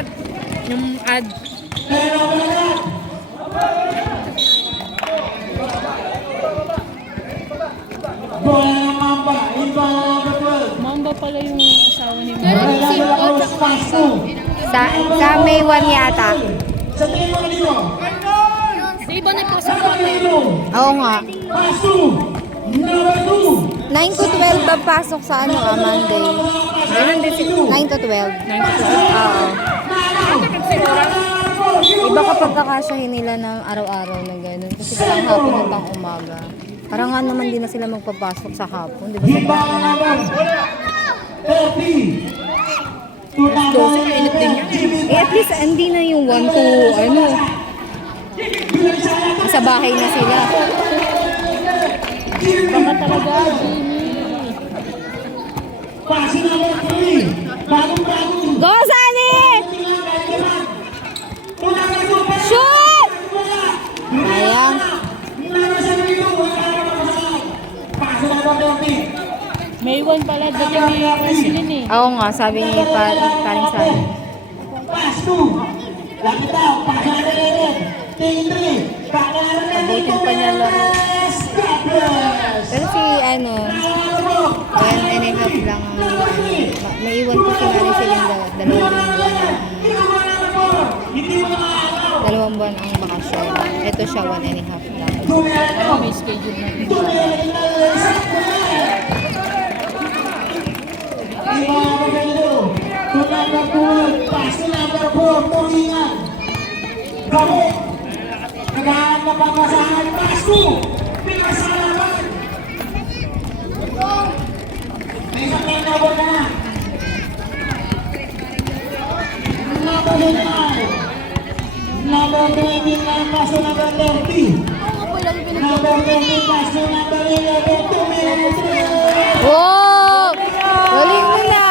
ad. Yung ad. Mamba pala yung asawa ni Sa May 1 yata. Di ba nagpasok natin? Oo nga. 9 to 12 ba pasok sa Monday? Ganun din si 9 to 12. 9 to 12. Oo. Siguro. Iba kapag kakasyahin nila ng araw-araw na gano'n. Kasi parang hapon at pang umaga. Parang nga naman din na sila magpapasok sa hapon. Di ba? Init din yun. At least hindi na yung 1 to sa bahay na sila. Baka talaga, Jimmy. Go, Sunny! Shoot! Ayan. May 1 pala, dati may Roslyn eh. Oo nga, sabi ni paring Sunny. Abutin pa niya laro. Pero si 1.5 lang ang may iwan ko sinali silang dalawang buwan ang bakasyon. Ito siya 1.5 lang. May schedule na rin. Wow! Galing mo na!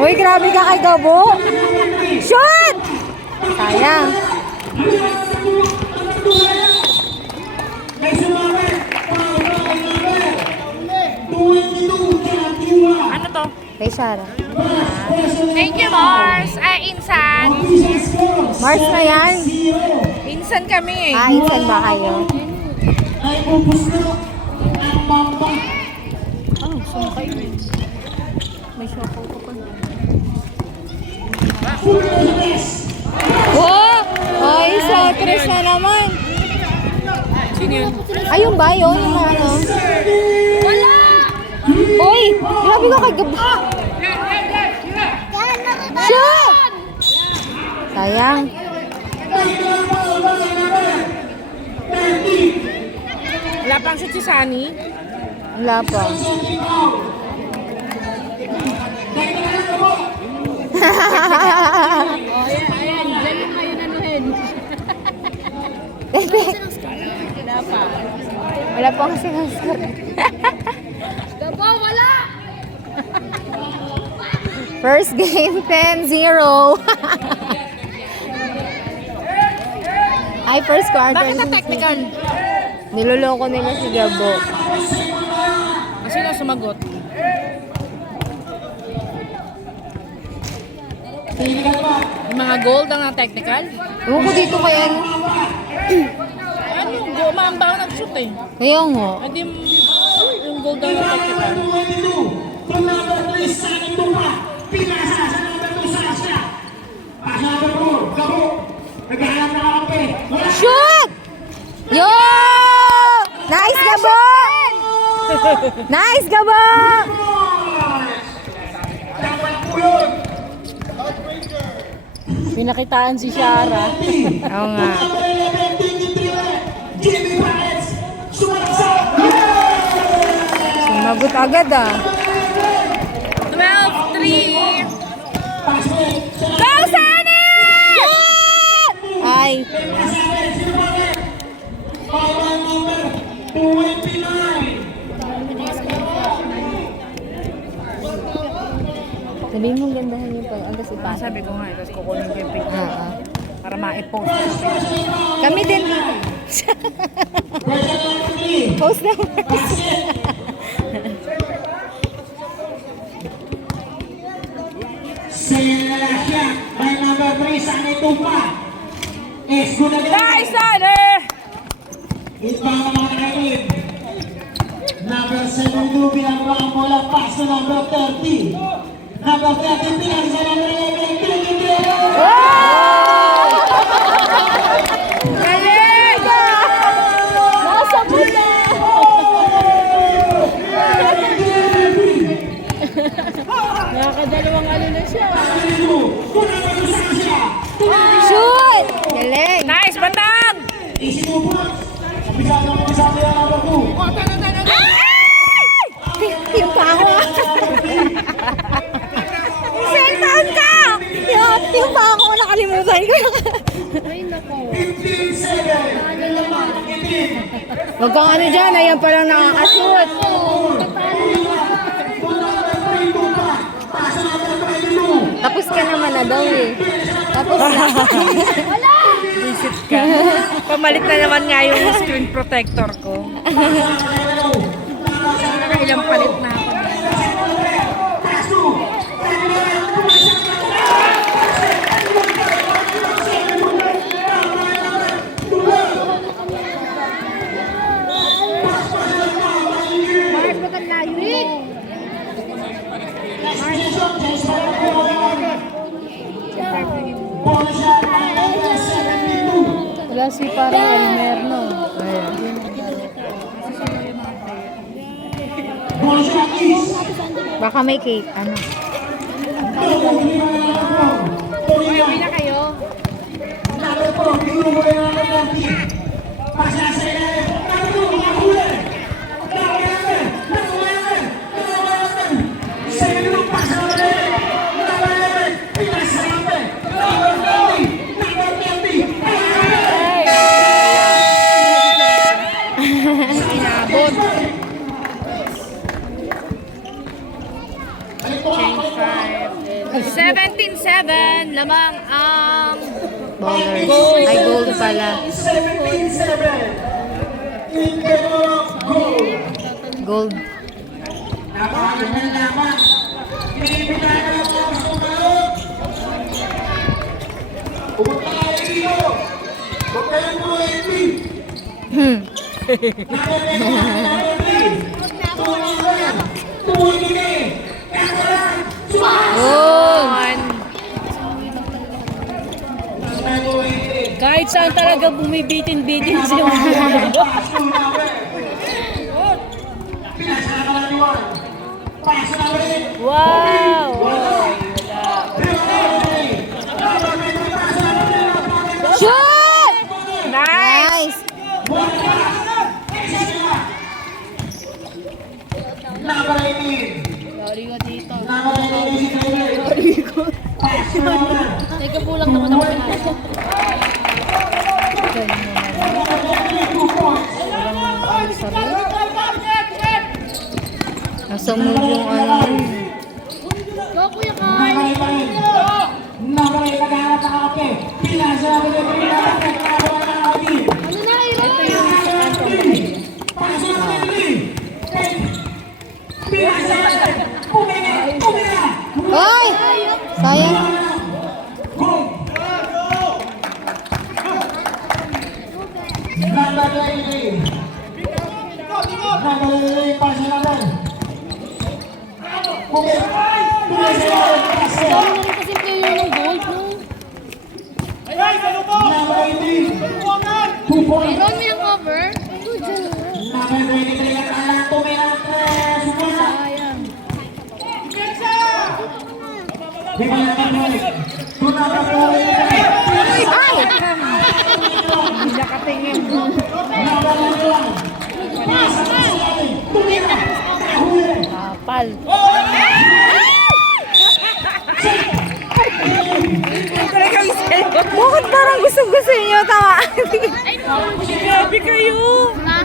Uy, grabe ka kay Gabo! Shoot! Sayang. Ano to? Kay Shara. Thank you, Mars. Insan. Mars na yan. Insan kami eh. Insan ba kayo? Sumakay mo. May shoko ko pa. Oh! Ay, sa tres na naman. Sino yun? Ayun ba yun? Yung ano? Wala! Uy! Grabe ka kay Gabo. Shoot! Sayang. Wala pang shoot si Sunny. Wala pa. Ayan. Diyan kayo nanuhin. Wala pa. Wala pa kasi ng score. Gabo, wala! First game, 10-0. Ay, first quarter. Bakit na technical? Niloloko nila si Gabo. Kasi na sumagot. Yung mga gold ang na-technical? Ewan ko dito kaya ano. Ano, gumamba ako nag-shoot eh. Kaya nga. Hindi yung gold ang na-technical. Shoot! Yo! Nice, Gabo! Nice, Gabo! Pinakitaan si Shara. Oo nga. Sumagot agad ah. 12-3. Go, Sunny! Ay. Andas ipa. Sabi ko nga, tapos kukunin ko yung picture Oo. para ma-post ko sa Facebook. Kami din dito. Post na. Selasya by number 3 Sani Tupa. Nice, Sane! Ibang mga kapatid. Number 72 bilang round bola pass to number 30. Number 30 bilang sa number 11. Galing! Nasa bola. Nakakadalawang ano na siya. Shoot! Galing. Nice, Batang! Easy to box. Bisa na number 2. Yung pako. Cellphone ka! Yung pako nakalimutan ko. Ay, nako. 15-7. Huwag kang ano dyan, ayan palang nakakashoot. Tapos ka naman na daw eh. Tapos na. Visit ka. Pamalit na naman nga yung screen protector ko. Ilang palit na ako. Mars, ba't ang layo mo? Wala si parang Elmer, no? Ayan. Baka may cake, ano? Uy, uwi na kayo. Inabot. Change 5. 17-7. Lamang ang Bowlers. Gold. Ay, gold pala. 17-7. Gold. Napakagandang laban. Pinipitahan ka lang po ang sumalot. Pumunta kayo dito. Huwag kayong puwede. Oh! kahit saan talaga bumibitin-bitin siya. Wow! Shoot! Nice! Nice! Number 18. Sorry ko dito. Number 18. Teka po lang naman ako pinasa. Nasa mood yung ano. Go, Kuya Kai! Number 18. Number 8. Naghahanap ng kape. Pinasa na rin yung Ano na, Iro? Ito yung Pasok na rin. Pinasa na rin. Kumina. Hoy! Sayang. Number 23. Number 23. Pasok na rin. Pinasa na rin. Ano rin kasi player ng gold, no? Number 18. 2 points. Ron, may ang cover? Number 23. Naghahanap tumira. Sumunod. Sayang. Di ba naman balik? Number 23. Ay! Hindi nakatingin. Number 21. Tumira. Huli. Kapal. Bakit parang gusto niyo tawa? Grabe kayo! Ah.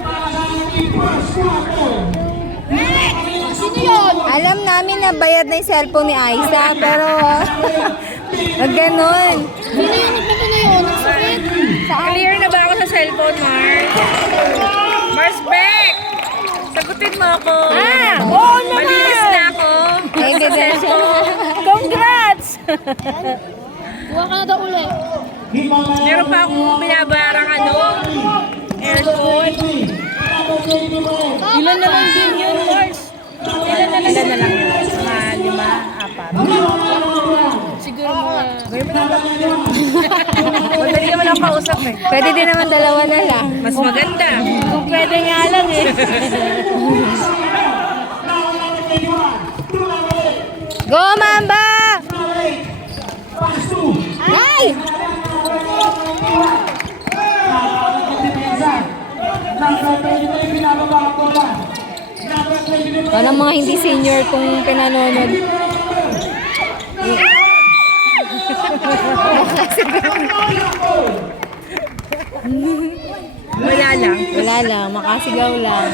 Para sa ating first quarter. Sino Alam namin na bayad na yung cellphone ni Aiza, pero wag ganun. Sino yung nagpunta na yun? Ang sakit. Clear na ba ako sa cellphone, Mars? Mars Beck! Sagutin mo ako. Oo naman! Malinis na ako. Ay, Sa bebe. cellphone. Congrats! Kuha ka na daw ulit. Meron pa akong binabarang aircon. Ilan na lang din yun, Mars? Ilan na lang yun? Mga 5, 4. Siguro mga... Madali naman ang kausap eh. Pwede din naman dalawa na lang. Mas maganda. Kung pwede nga lang eh. Go, Mamba! Ay! Parang mga hindi senior kung pinanonood. Wala lang. Wala lang, makasigaw lang.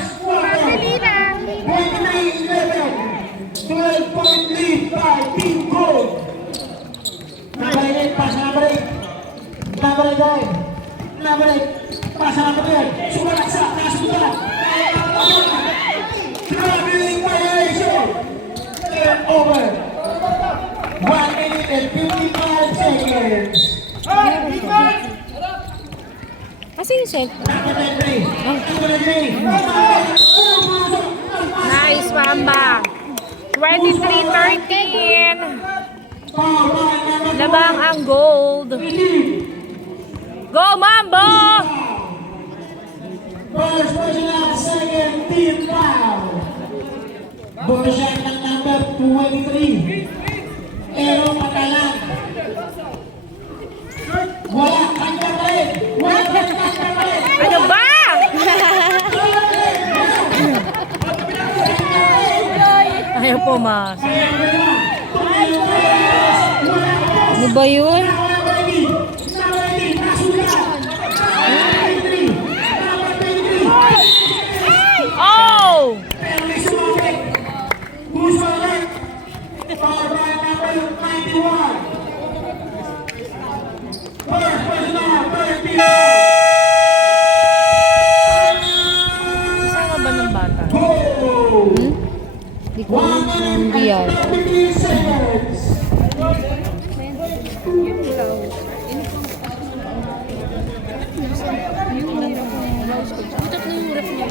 12-point lead by Team Gold. Number 8, pass number 8. Number 9. Number 8, pass number 8. Sumalaksa, nakasulat. Traveling violation. Turn over. 1 minute and 55 seconds. Kasi yung chef. Number 3. Number 3. Nice, Mamba. 23-13. Labang ang gold. Go, Mambo! First personal, second team foul. Borjak ng number 23. Ero Matalang. Wala kang kapalit. Wala kang kapalit. Ano ba? Ayaw po, Mas. Ano ba yun? Oh! Who's on it? Power by number 91. First personal, 30. Saan ka ba ng bata? Hindi ko alam real. 33 seconds. Butak na yung ref niya.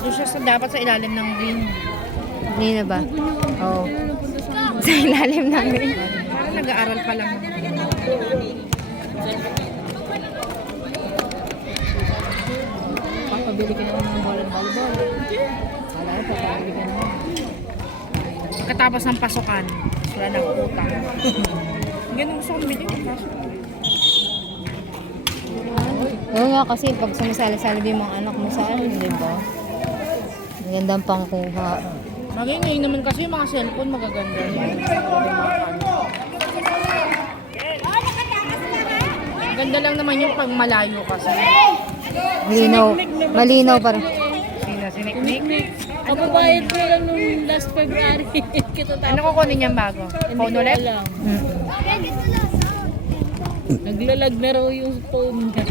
Doon siya dapat sa ilalim ng ring. Hindi na ba? Oo. Sa ilalim namin. Parang nag-aaral pa lang. Papabili ka naman ng ball and volleyball. Wala ko, papabili ka naman. Pagkatapos ng pasukan, wala nang utang. Ganun gusto kong bilhin. Oo nga kasi pag sumasali-sali din yung mga anak mo sa ano, di ba? Magandang pangkuha. Bagay ngayon naman kasi yung mga cellphone magaganda yan. Ganda lang naman yung pag malayo kasi. Malinaw. Malinaw para. Siniknik. Kababayad ko lang nung last February. Kita tayo. Ano kukunin niyang bago? Phone ulit? Naglalag na raw yung phone niya.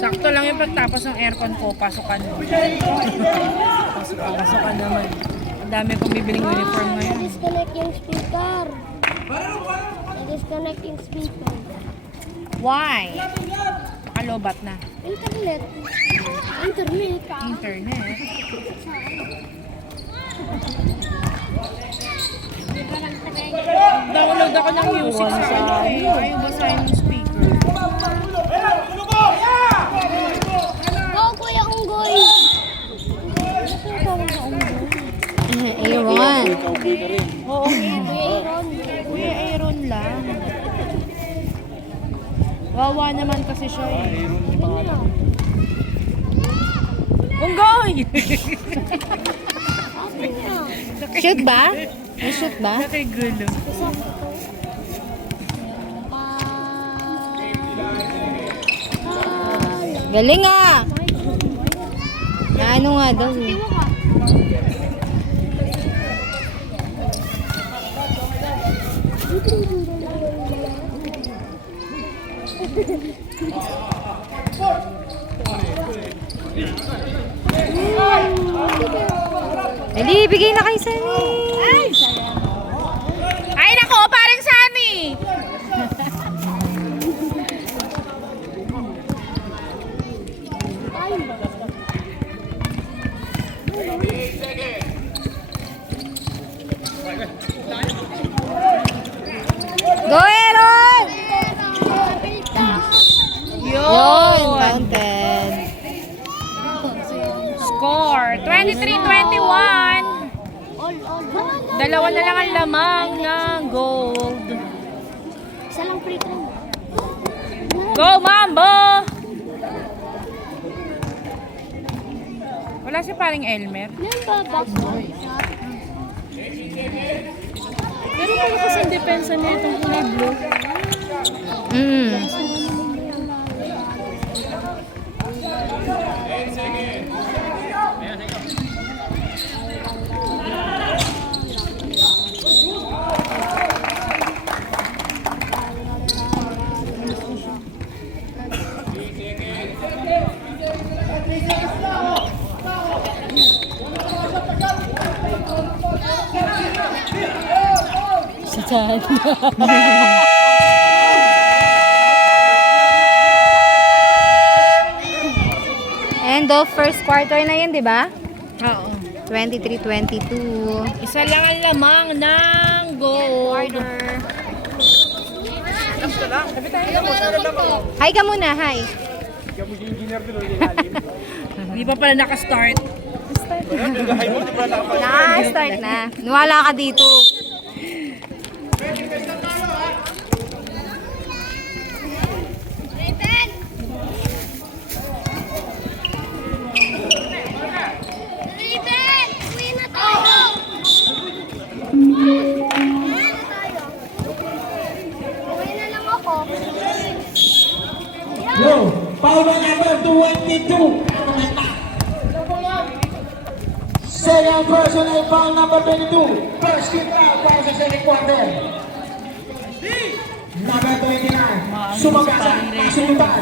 Sakto lang yung pagtapos ng aircon ko, pasukan mo. Pasukan naman. Ang dami kong bibiling uniform ngayon. Disconnect yung speaker. Disconnect yung speaker. Why? Nakalobat na. Internet. Internet. Internet. Download ako ng music sa ano eh. Ayaw basahin ng speaker. Go, Kuya Unggoy! Aaron. Oo, Kuya Aaron lang. naman kasi siya eh. Unggoy! Shoot ba? May shoot ba? Nakigulo. Galing ah! Ano nga daw eh. Hindi, bigay na kay Sunny. Ay, nako, parang Sunny! Go, Aaron! Yun, Yun! counted. Score, 23-21. Dalawa na lang ang lamang ng gold. Isa lang free throw. Go, Mambo! Wala si paring Elmer. Yan ba basketball? Pero ano kasi ang depensa niya itong kulay blue? Mm. Si Chan. And the first quarter na yun, di ba? Oo. 23-22. Isa lang ang lamang ng gold. Hi ka muna, hi. Hindi pa pala nakastart. Start na. Nuwala ka dito. Raven! Uwi na tayo! Uwi na lang ako. Yo, foul by number 22. Second personal foul number 22. First kick out para sa second quarter. Number 29. Sumagasa, kasundutan.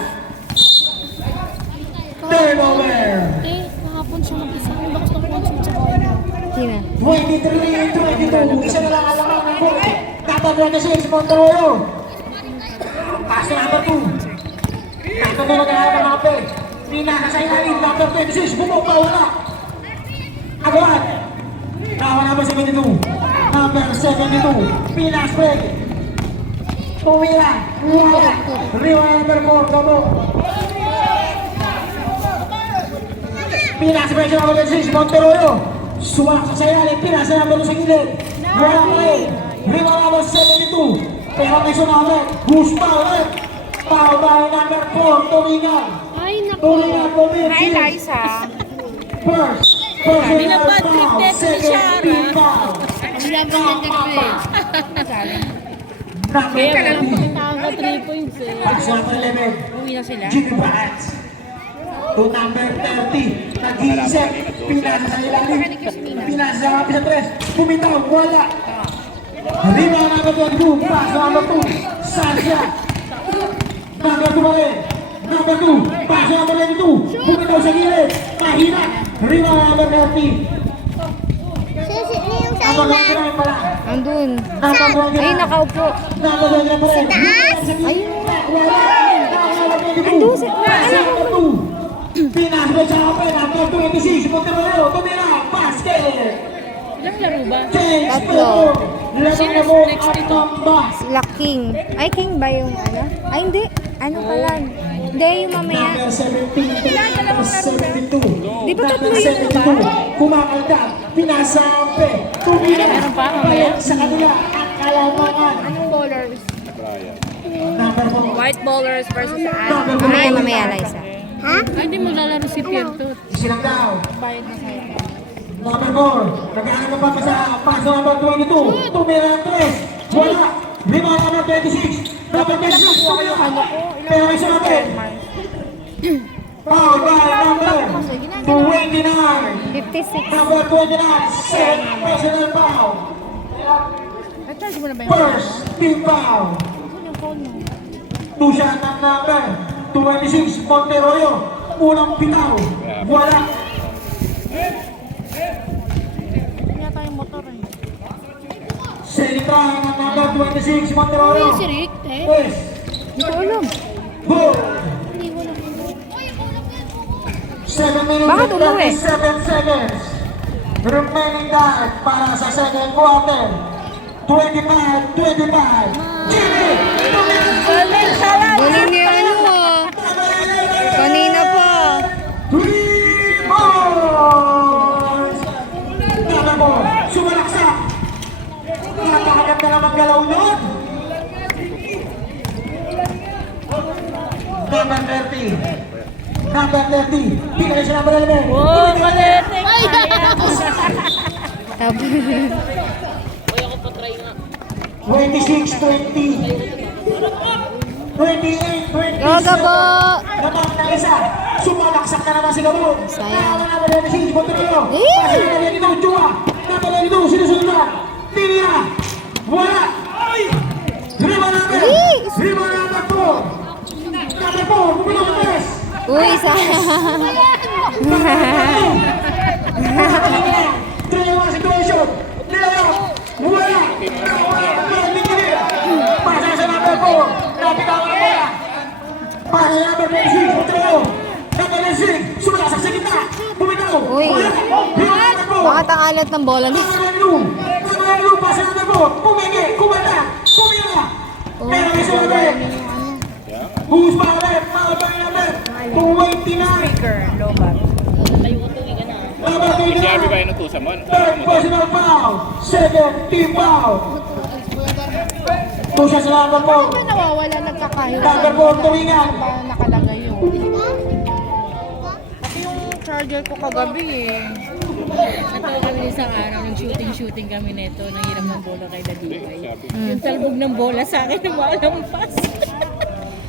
Turnover. Eh, kahapon siya mag-isa. Ang lakas ng concert sa bola. Sina? 23-22. Isa na lang alamang ng goal. Number 26, Monterrey. Pass to number 2. Nakato na kaya ng mga peg. Pinakasay na rin, number 26. Bumukpa wala. Agad. Nawa number 72. Number 72. Pinas break. Tumira. Wala. Riwa number 4. Gabo. Pinas break sa number 26. Monteroyo. Suwak sa ilalim. Pinas sa number 2 sa gilid. Wala pa rin. Riwa number 72. Pero may sumabit. Gusto ulit. Foul by number 4. Tumingan. Ay, naku. Tumingan. Tumingan. Hi, Liza. First. Binabad trip net ni Shara. Ang laban ng dagre. Kaya walang pagkataka 3 points eh. Pass number 11. Uwi na sila. Jimmy Bats. To number 30. Nag-iisip. Pinasa sa ilalim. Pinasa sa kapis sa 3. Bumitaw. Wala. Rima number 22. Pass number 2. Sasha. Number 2 pa rin. Number 2. Pass number 22. Bumitaw sa gilid. Mahina. Rima number 30. Sisi, ano yung sa Number iba? 29 pala. Andun. Number 29. Ay, nakaupo. Number 29 pa rin. taas? Ayun. Wala. Andun sa... Pinasok sa kapay, number 26, Monterrey, tumira, basket! Ilang laro ba? James Tatlo. Pedro, lamang na mo next at nito? tamba. Sila King. Ay, King ba yung ano? Ay, hindi. Ano pala? Hindi, yung mamaya. Number 17, number 72. Di ba tatlo Number yun, diba? 72, kumakalda, pinasampe, tumira. Meron pa, mamaya? Sa kanila, ang kalamangan. Anong colors? Number 4, White ballers versus Mamaya, Liza. Ay, hindi maglalaro si Pierto. Isilang daw. Number 4. Nag-aanap pa sa paso number 22. Tumira ang 3. Wala. Lima number 26. Number 26. Pero isa natin. Foul by number 29. 56. Number 29. Second personal foul. First team foul. Two shot ang number 26. Monteroyo. Unang pitaw. Wala. Senitra ang number 26. Monteroyo. Si Rick, eh. Yes. Hindi ko alam. Goal. 7 minutes Bakit and umuwi? 37 seconds. Remaining time para sa second quarter. 25-25. Jimmy! Galing niya ano ah. Kanina pa. 3 points! Tama mo, sumalaksak. Napakaganda na maggalaw nun. Number 30. Number 30. Pinaka siya number 11. Oh, malitik! Tapos, 26-20. 28-20. Go, Gabo! Naman na isa. Sumalaksak na naman si Gabo. Sayang. Naman na si Monteroyo. Eh! Pasok na naman ito, Chua. Naman na ito, sinusunod na. Tinia. Wala. Rima namin. Eh! Rima namin po. Number 4. Bumulong ang press. uy, sayang. Trio ang situation. Nilayo. Wala. Pasa sa number 4. Napitawan ang bola. Pasa sa number 26. Monteroyo. Number 6. Sumalaksak sa gitna. Bumitaw. Uy. Wala. Rima namin po. Bakit ang alat ng bola ni? Pasa number 4. Pumigi. Kumanda. Pumira. Pero isa na rin. Who's back? Mga number 29. Lobat. Number 29. Grabe ba yung natusan mo? Third personal foul. Second team foul. Tusa sa number 4. Nawawala, nagkakahiwa. Number 4 tuwingan. Nakalagay yun. Pati yung charger ko kagabi eh. Natawa kami isang araw, nag-shooting kami neto, nanghiram ng bola kay Dadibay. Yung talbog ng bola sa akin, lumalampas.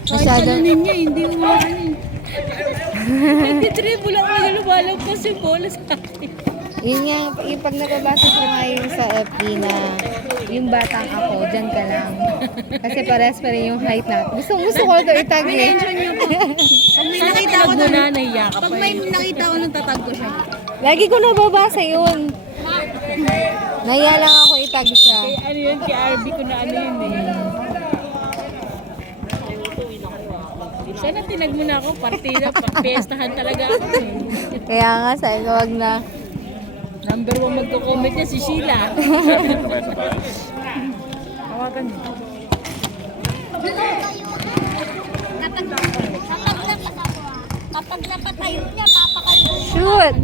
Kahit Masyado. ano niya, hindi umaano. Nag-dribble ako na lumalampas yung bola sa akin. Yun nga, yung pag nababasa ko ngayon sa FB na yung batang ako, dyan ka lang. Kasi pares pa rin yung height natin. Gusto ko ito itag eh. Pag may nakita ako na, nahiya ka pa. Pag may nakita ako nung tatag ko siya. Lagi ko nababasa yun. Naya lang ako itag siya. Ano yun, kay RB ko na ano yun eh. Sana tinag mo na ako, partida, piyestahan talaga ako eh. Kaya nga, sabi ko, wag na. Number 1 magko-comment niya si Sheila. Tawagan mo. Kapag napatayo niya, papakayo. Shoot!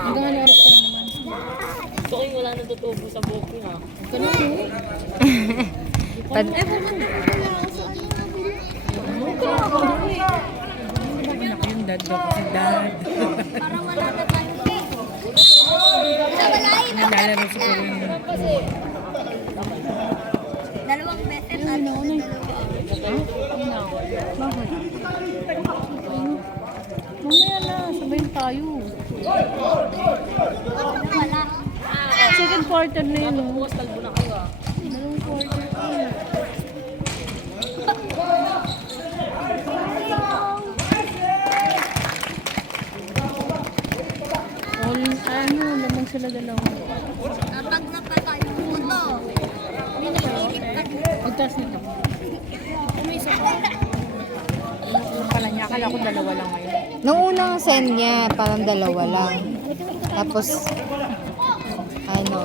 Hanggang ano oras ka na naman? Gusto ko yung wala nang tutubo sa buhok ko ha. Ganun po. Pad- Anak yung dad ko kasi dad. Parang wala na tayo. Nawalain. Naglalaro si Kuya. Dalawang beses at Mamaya na, sabayin tayo. wala. Second quarter na yun. Bukas talbo na kayo ah. Dalawang quarter pa. All, ano, lamang sila dalawa. Kapag napatayo mo to, nililip ka. Magtaas nito. Pala niya, akala ko dalawa lang ngayon. Nung unang send niya, parang dalawa lang. Tapos, ano,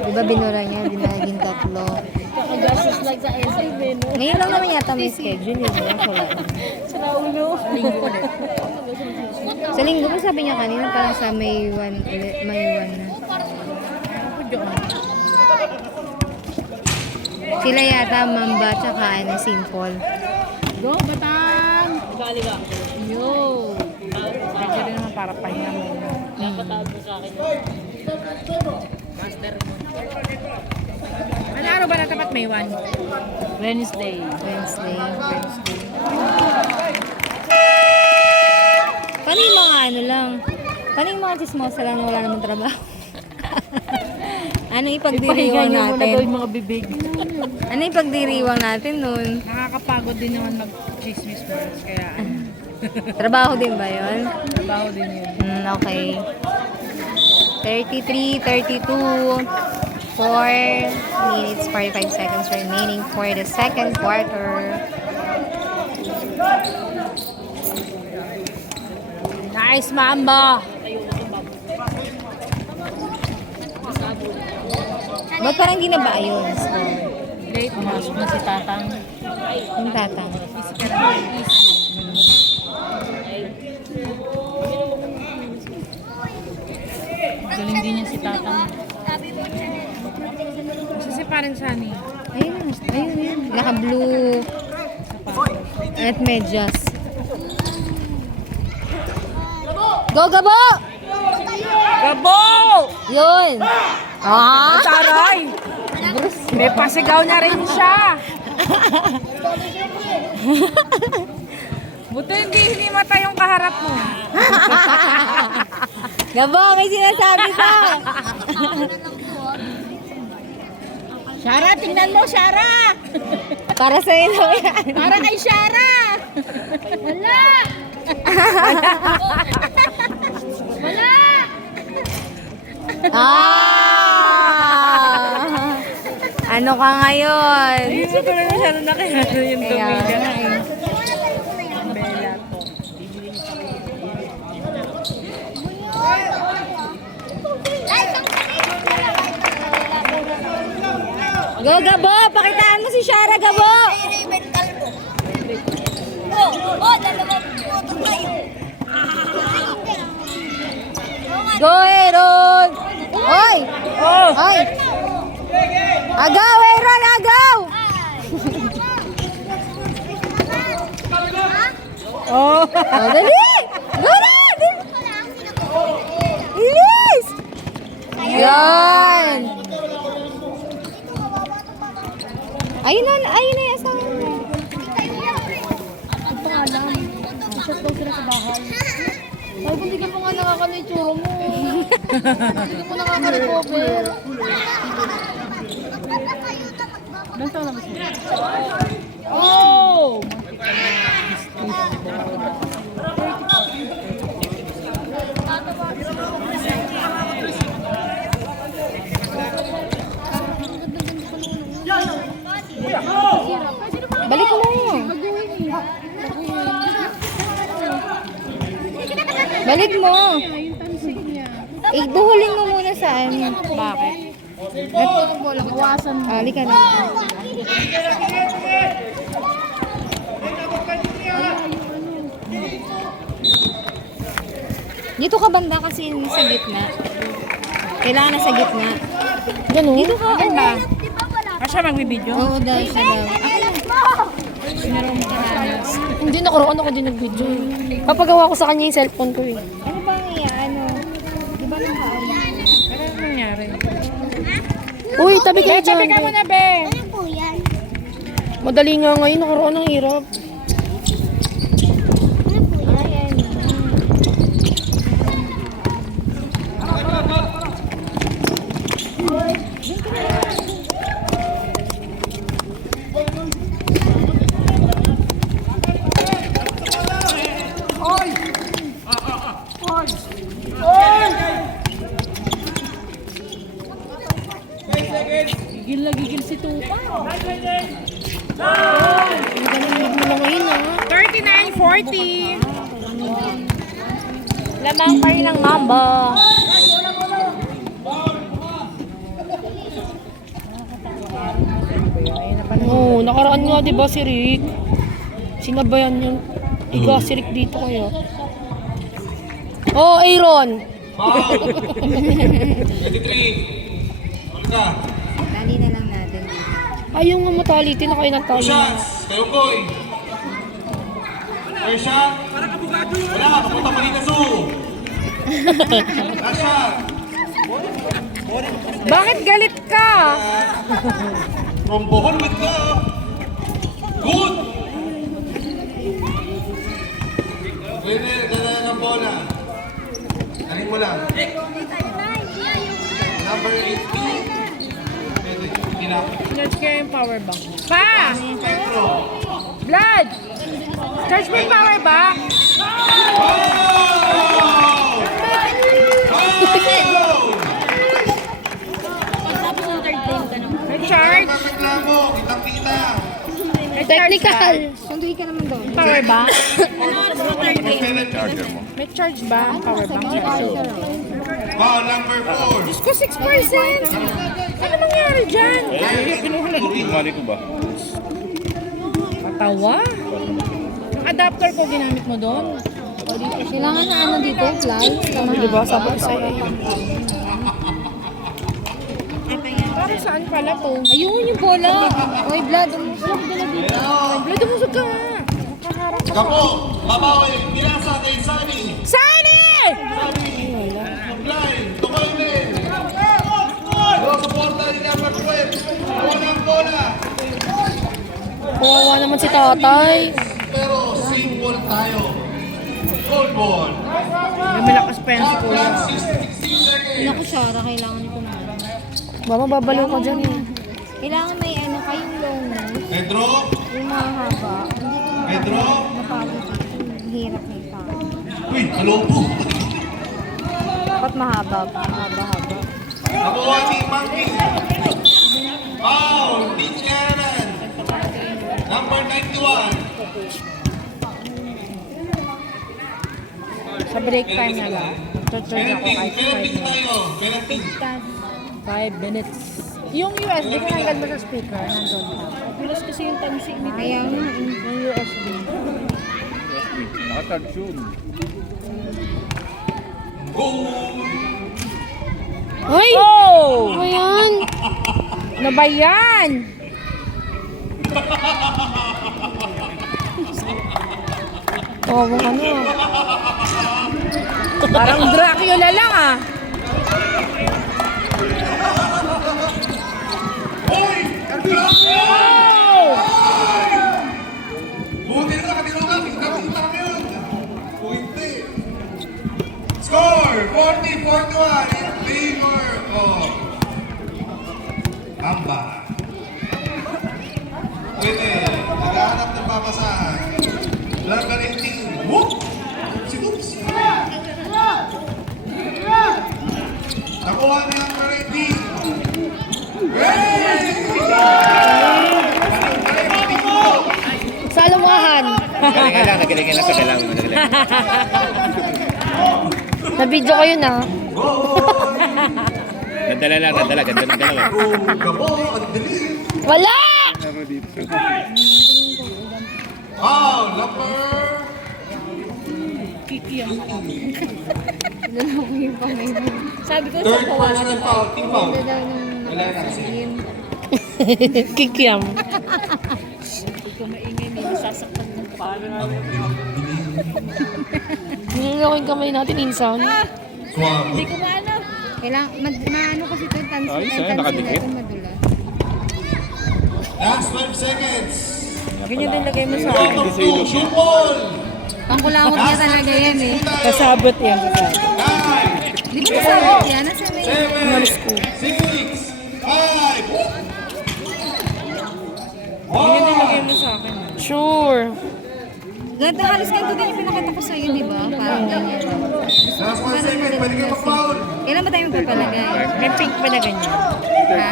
di ba binura niya, binaging 3. Kakagastos lang sa SM eh, no? Ngayon lang naman yata may schedule, yun lang wala. Sa ulo. Linggo ko din. Sa linggo po sabi niya kanina, parang sa May 1 na. Ako dyan. Sila yata Mamba tsaka Simple. Go, Batang! Liga. Yo! Medyo rin naman para pahinga muna. Napatawag mo sa akin. Master mo. Ano araw ba na tapat may 1? Wednesday. Wednesday. Paano yung mga ano lang? Paano yung mga chismosa lang na wala namang trabaho? Ano ipagdiriwang Pahinga mo na daw natin? yung mga bibig. Ano ipagdiriwang natin nun? Nakakapagod din naman mag-chismis words. Kaya Trabaho din ba yun? trabaho din yun. Okay. 33, 32, 4 minutes, 45 seconds remaining for the second quarter. Nice, Mamba! Ba't parang di na ba yun? Great match na si Tatang. Yung tatang. Galing din niya si Tatang. Si Parin Sunny. Ayun, ayun. Naka-blue. At medyas. Go, Gabo! Gabo! Yun! Ah! Taray! May pasigaw na rin siya. Buto hindi mata yung kaharap mo. Gabo, may sinasabi ka! Shara, tingnan mo, Shara! Para sa'yo na yan. Para kay Shara! Wala! Wala! Ah! Ano ka ngayon? Hindi ko tuloy masyado nakilala yung Kaya tumila. nga eh. Bella to. Go, Gabo! Pakitaan mo si Shara, Gabo! Go, Aaron! Oy! Oh! Oy! Agaw, Aaron! Agaw! Oh! Oh, dali! Go na! Bilis! Yan! Ayun na yung asawa mo. Shot daw sila sa bahay. Ay, kung di ka mo nga nakakala yung tsura mo. Hindi mo nakaka-recover. Ilan taon na ba siya? Oh! Balik mo. Balik mo. Ibuhulin mo muna saan. Bakit? Bawasan mo. Halika na. Dito ka banda kasi sa gitna. Kailangan na sa gitna. Ganun? Dito ka. Ano ba? Siya magbibideo? Oo, dahil siya daw. Hindi nakuroon ako din nag-video. Papagawa ko sa kanya yung cellphone ko eh. Ano ba nga ano? Di ba nang Ano nangyari? Uy, tabi ka dyan. Tabi ka muna, be! Madali nga ngayon, nakuroon ng hirap. Gigil na gigil si Tupa. Magaling mo na ngayon ah. 39-40. Lamang pa rin ng mamba. Oo, nakaraan nga diba si Rick? Sinabayan yun. Ikaw si Rick dito kayo. Oh, Aaron! Dali na lang natin. Ayaw nga matalitin na kayo ng Two tali. shots. Kayo boy. First shot. Wala, papunta pa rin na Su. Last shot. Bakit galit ka? From Bohol with the good. Winner, dala ng bola. Aling mo lang. Number 18. Pwede, kinapit. Charge ko yung power bank. Pa! Pedro. Blood! Charge mo yung power bank. May charge. Reklamo, kitang-kita. May charge ka. Technical. Sunduin ka naman doon. Power bank. Charger mo. May charge ba ang power bank? Foul number 4. Diyos ko, 6%. Ano nangyari dyan? Mali ko ba? Patawa? Yung adapter ko ginamit mo doon? Kailangan na ano dito, fly. Diba, sabi ko sa'yo. Para saan pala to? Ayun yung bola. Oy, Vlad, umusok ka na dito. Blood, umusog ka nga. Kapo, babawi, pinasa kay Sunny. Sunny! Blind, tukoy din. Pero suporta rin niya pa tuwet. Unang bola. Kawawa naman si tatay. Pero same ball tayo. Goal ball. May malakas pa yan si Kuya. 16 seconds. Naku, Shara, kailangan nito na. Baka babaliw ka dyan eh. Kailangan may ano kayong long nose. Pedro, Yung mahaba. Hindi ko Pedro. mapagod. Hirap na ito. Uy, kalobo. Dapat mahaba. Mahaba-haba. Nakuha ni Monkey. Foul, Mitch Cannon. Number 91. Sa break time na lang. Charge ako kahit 5 Penalty minutes. tayo. Penalty. 5 minutes. Yung USB, tinanggal mo sa speaker, nandun pa. Bilas kasi yung tansik ni Kaya nga, Yung USB. Nakatag yun. Goal. Ay! Oh! Ayan! Ano ba yan? Kawawa ka na. Parang Dracula lang ah. Uy! Oh! Buti na nakatinugan. Kita yun. Puwinte. Score! 40-41 in favor of Amba. Pwede. Naghahanap ng papasahan. Number 18. Whoop! Si Whoops. Nakuha ni number 18. Hey! Salumahan! Nagalingan lang sa galang. Na-video ko yun ah. Nadala lang, nadala. Ganda ng dalawa. Gabo, ang dilim. Wala! Foul number Dalawa ko yung pangay mo. Sabi ko sa third personal foul. Team foul. Ganda daw nung Wala na kasi. Kikiam. kung maingay, may nasasaktan ng palo na. Nilalaw yung kamay natin insan. Swab. Hindi ko maano. Kailangan, maano kasi ito, tansi. Ayos, Tansi nakadikit. natin madulas. Last 12 seconds. Ganyan din lagay mo sa Shot akin. of two. Shoot ball. Pangkulangot niya talaga yan eh. Kasabot yan. Kasabot. 9, Di ba kasabot yan? Nasa may... 7, 6, 5. Ganyan din lagay mo sa akin. Sure. Ganito, halos ganito din yung pinakita ko sa'yo, di ba? Parang ganyan. Last 1 second. Pwede kayo mag-foul. Kailan ba tayo magpapalagay? May pink pa na ganyan. Ha?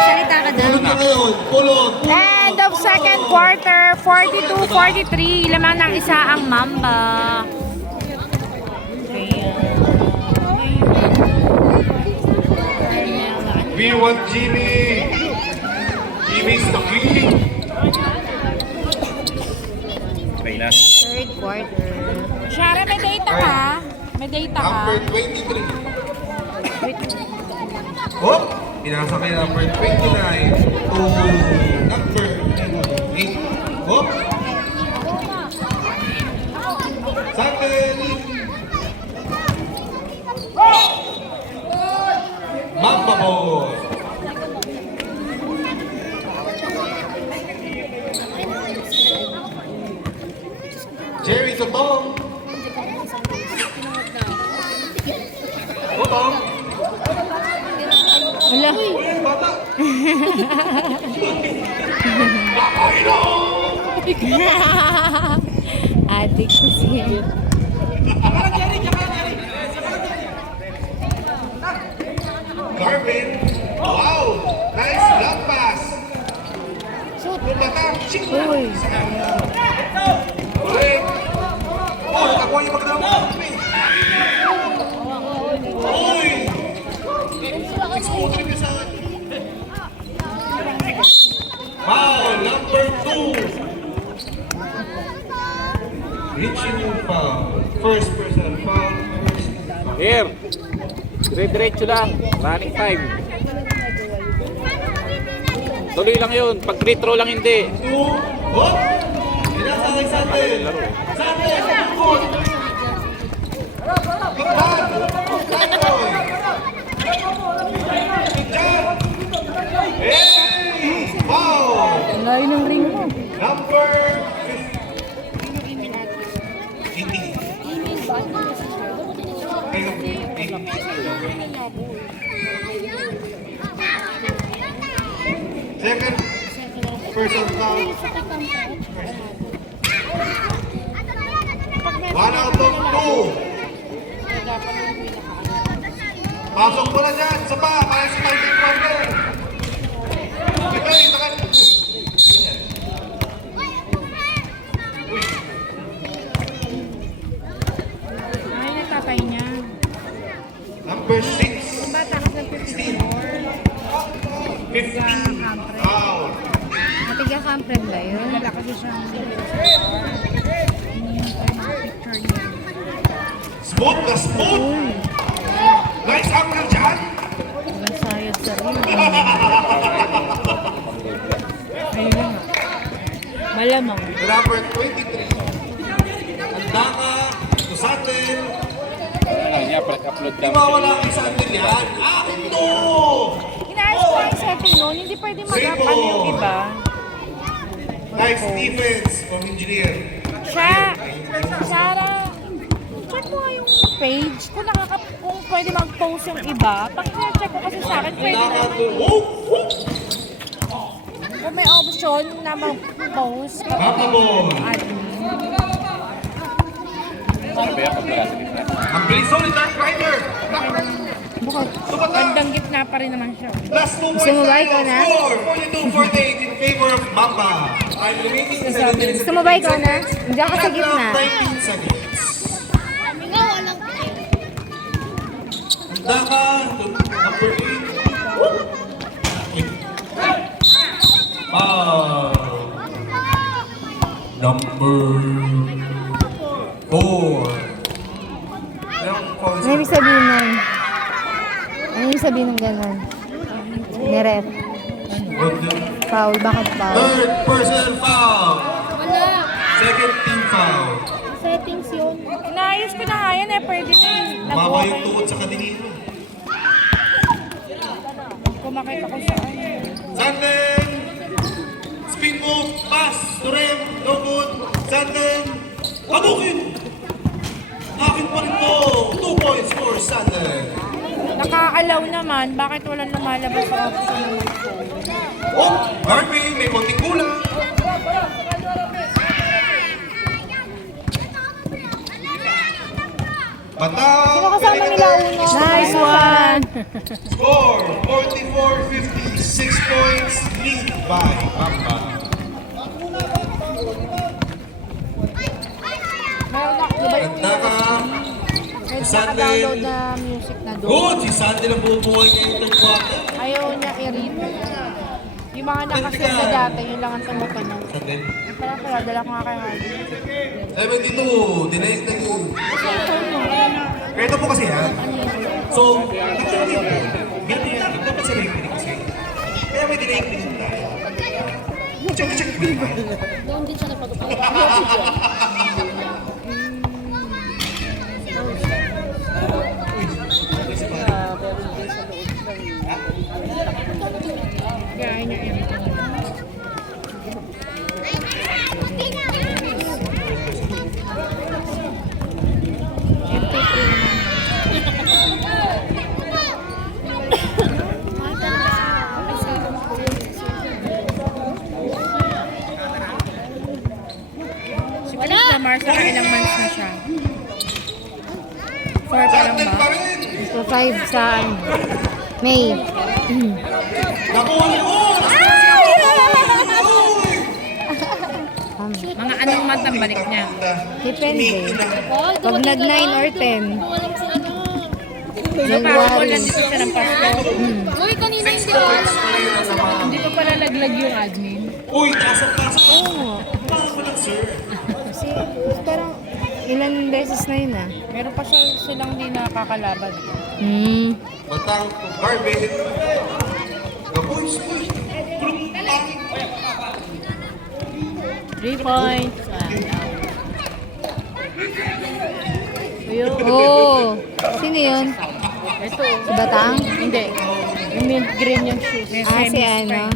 Salita ka daw. Pulot na ngayon. Pulot. End of second quarter, 42-43. Lamang ng isa ang Mamba. We want Jimmy. Jimmy's the king. Okay na. Third quarter. Shara, may data ka? May data ka. Number 23. Oh, pinasa kay number 29 to number 8. Oh. Sandal. Mamba Boy. Jerry Totong. Totong. Wala. Bata. Adik ko siya. Garvin. Wow. Nice long pass. Bata. Uy. Uy. Oh, nakakuha yung magandang mo. Uy. Exposure niya sa... Foul, number 2. Reaching yung foul. First person foul. Here. Dire-diretso lang. Running time. Tuloy lang yun. Pag free throw lang hindi. 2. Oh! Pinasa kay Sandel. Sandel, sa likod. Gitman. Sandel. Diyan. Hey! Foul! Layo ng ring mo. Number 18. Second person foul. 1 out of 2. Pasok mo na dyan. Sa pa. Para si Michael Wonder. Okay, takan. Ay, natatay niya. Number 6. Bata ka sa 15. Foul. Matiga kampren ba yun? Wala kasi siyang picture niya. Smooth na smooth. Nice angle dyan. Walang sayad sa ring. Ayun lang nga. Malamang. Number 23. Handa ka. To Sandel. Lang niya, upload Di lang. mawala kay Sandel yan. Akin to. Inaayos ko yung setting nun. Hindi pwede mag-up ano yung iba. Nice defense from Engineer. Sarah, check mo nga yung page kung kung pwede mag-post yung iba. Pag check ko kasi sa akin, pwede Handa ka naman. to. Whoop, whoop. Kung may option na mag-post, Mamba Boy. admin. Sabi ako pala sa gitna. Ang bilis ulit, Dark Rider. Bandang gitna pa rin naman siya. Last 2 points Gusto mo ba ikaw na? Score 42-48 in favor of Mamba. I'm remaining 7 minutes. Gusto mo ba ikaw na? Diyan ka sa gitna. 19 seconds. Handa ka. Number 8. Number 4. Ano ibig sabihin nun? Ano ibig sabihin ng gano'n? Niref. Foul. Bakit foul? Third person foul. Wala. Second team foul. Settings yun. Inaayos ko na nga yan eh. Pwede na eh. Mama yung tukod sa kadiliman. Kumakit ako saan. Sandel! Spin move, pass, to Rem, no good. Sandel, habukin! Akin pa rin to. 2 points for Sandel. Nakaalaw naman. Bakit walang lumalabas sa option naman? Oh, Harvey, may konting kulang. Bata! Sino kasama nila una? Nice one! Score, 44-50. 6 points, lead by Mamba. Meron ako. Diba yung Ganda ka. pwede Sandel. naka-download na music na doon? Good, si Sandel ang bubuhay ngayon third quarter. Ayaw niya i-read. Yung mga nakaset na dati, yun lang ang tumutunog. Sandel. Pala, dala ko nga kay Harvey. 72, dinay na yun. Kaya na, Ganito po kasi yan. So, dapat sila yung kasi. Kaya may delay din tayo. Check po ba? Doon din siya napagpapalala. Kaya niya yan. Si Chris Lamar, sa ilang months na siya? 4 pa lang Sandal ba? pa rin. So, 5 sa May. Nakuha niyo. Mga anong month ang balik niya? Depende. Pag nag 9 or 10. Walang si ano. So, parang January. lang dito siya ng Pasko. Uy, kanina hindi ko. Hindi pa pala laglag yung admin. Uy, tasok. Bakit ko lang, sir? Kasi parang ilan beses na yun ah. Meron pa silang di nakakalaban. Batang garbage. Gaboys, uy. 3 points. Oo. Sino yun? Ito. Si Batang? Hindi. Yung mint green yung shoes. Ah, si ano?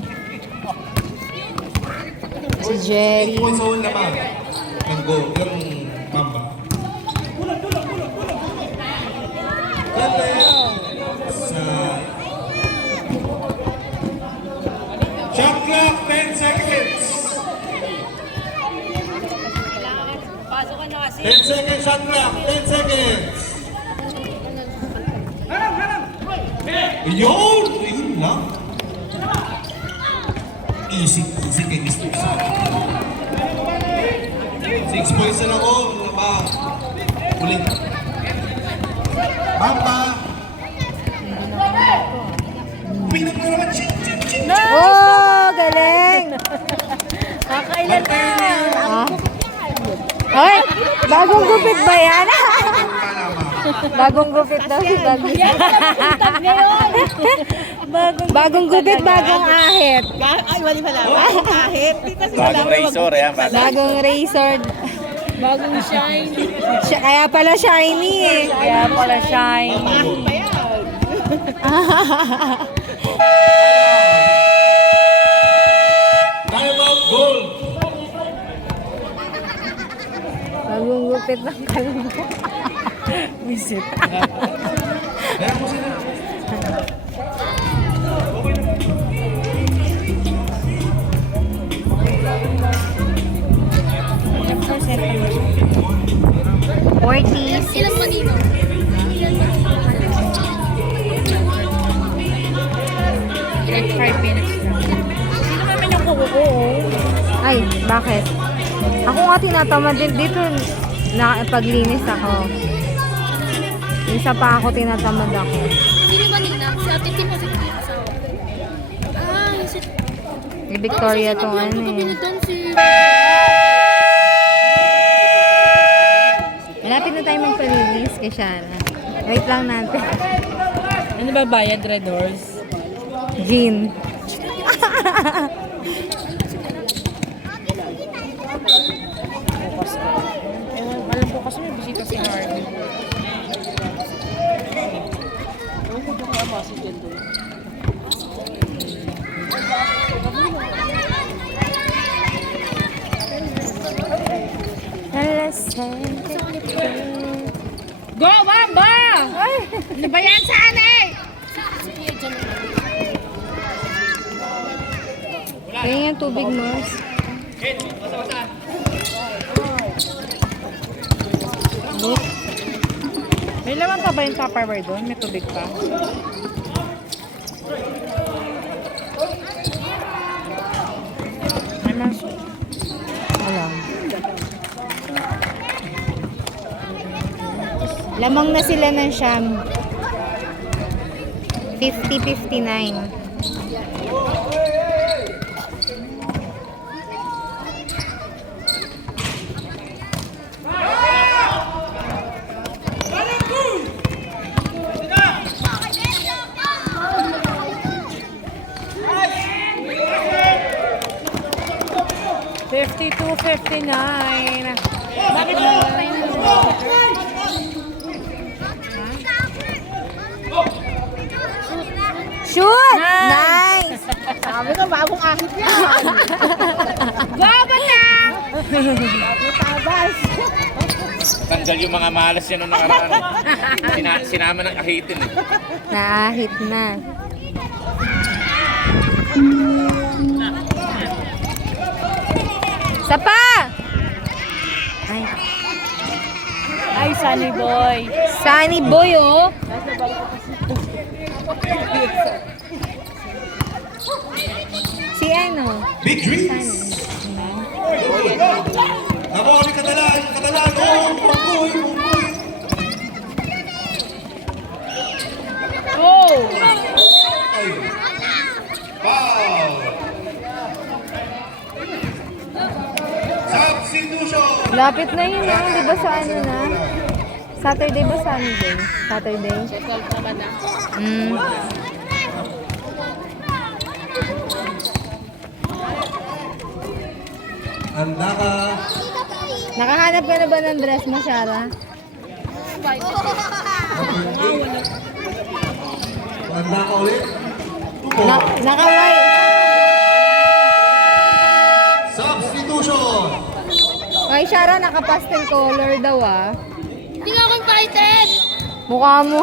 Si Jerry. Points sa whole naman. Yung go, yung mamba. Sa... Shot clock, 10 seconds. 10 seconds, shot clock, 10 seconds. Yun! Yun lang. Easy kay Mr. 6 points na lang ako. Ano ba? Ulit. Mamba! Pinag na naman. Oh, galing! Kakailan na. Ah. Ay, bagong gupit ba yan? Bagong gupit daw si Bagong. Bagong gupit, bagong ahit. Ay, wali pala. Kahit. Bagong razor, yan. Bagong razor. Bagong shine. Kaya pala shiny eh. Kaya pala shine. Time out, goal! Bagong gupit ng kalbo. Visit. Kaya mo sila. Ilang percent pa ba siya? 40. Ilang manino? Like 5 minutes lang. Sino naman yung kukuko? Ay, bakit? Ako nga tinatamad din dito. Paglinis ako. Isa pa ako tinatamad ako. Sino ba nina? Si Ate Tim o si Ate Asawa? Ah, yung si... Ni Victoria tong ano eh. Si... Malapit na tayo magpalinis kay Shara. Wait lang natin. Ano ba bayad, Red Horse? Jean. Alam ko kasi may bisita si Harvey. Go, Bamba! Ano ba yan sa anay? Kaya yung tubig, Mars. May laman pa ba yung Tupperware doon? May tubig pa? May maso. Wala. Lamang na sila ng Sham. 50-59. 52-59. Bakit mo tayo Shoot! Nice! Sabi ko, bagong ahit yan. Go, Bata! Tabas. Tanggal yung mga malas yan nung nakaraan. Sinama ng ahitin eh. Naahit na. Isa pa! Ay, Ay, Sunny Boy. Sunny boy, oh. Si ano? Big dreams. Nako kami katalan, oh, pumpuy. Oh! Foul. Substitution. Lapit na yun, ah. Di ba sa ano na? Saturday ba Sunday? Saturday? 12 naman na. Mm. Handa ka. Nakahanap ka na ba ng dress mo, Shara? Handa ka ulit. Tupo. Naka-white. Substitution. Ay, Shara, naka-pastel color daw, ah. Hindi nga ako invited. Mukha mo.